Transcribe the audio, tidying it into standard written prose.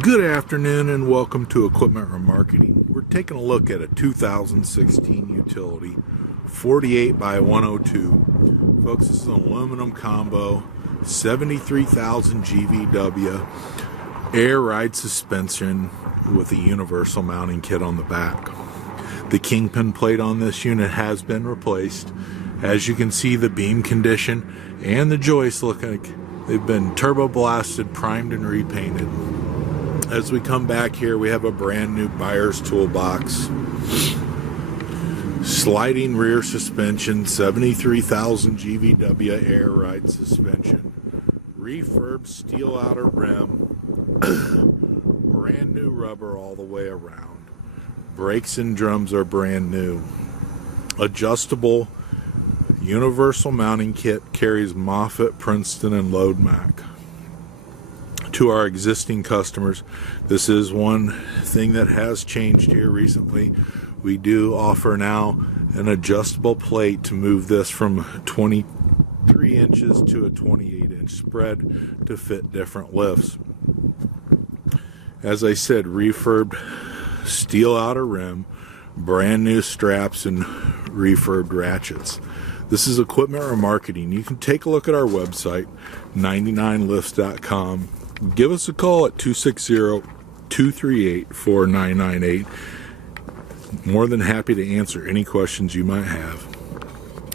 Good afternoon and welcome to Equipment Remarketing. We're taking a look at a 2016 utility 48 by 102. Folks, this is an aluminum combo, 73,000 GVW, air ride suspension with a universal mounting kit on the back. The kingpin plate on this unit has been replaced. As you can see, the beam condition and the joists look like they've been turbo blasted, primed, and repainted. As we come back here, we have a brand new buyer's toolbox. Sliding rear suspension, 73,000 GVW air ride suspension. Refurb steel outer rim. Brand new rubber all the way around. Brakes and drums are brand new. Adjustable universal mounting kit, carries Moffett, Princeton, and Load Mac. To our existing customers, this is one thing that has changed here recently. We do offer now an adjustable plate to move this from 23 inches to a 28-inch spread to fit different lifts. As I said, refurbed steel outer rim, brand new straps, and refurbed ratchets. This is Equipment Remarketing. You can take a look at our website, 99lifts.com. Give us a call at 260-238-4998. More than happy to answer any questions you might have.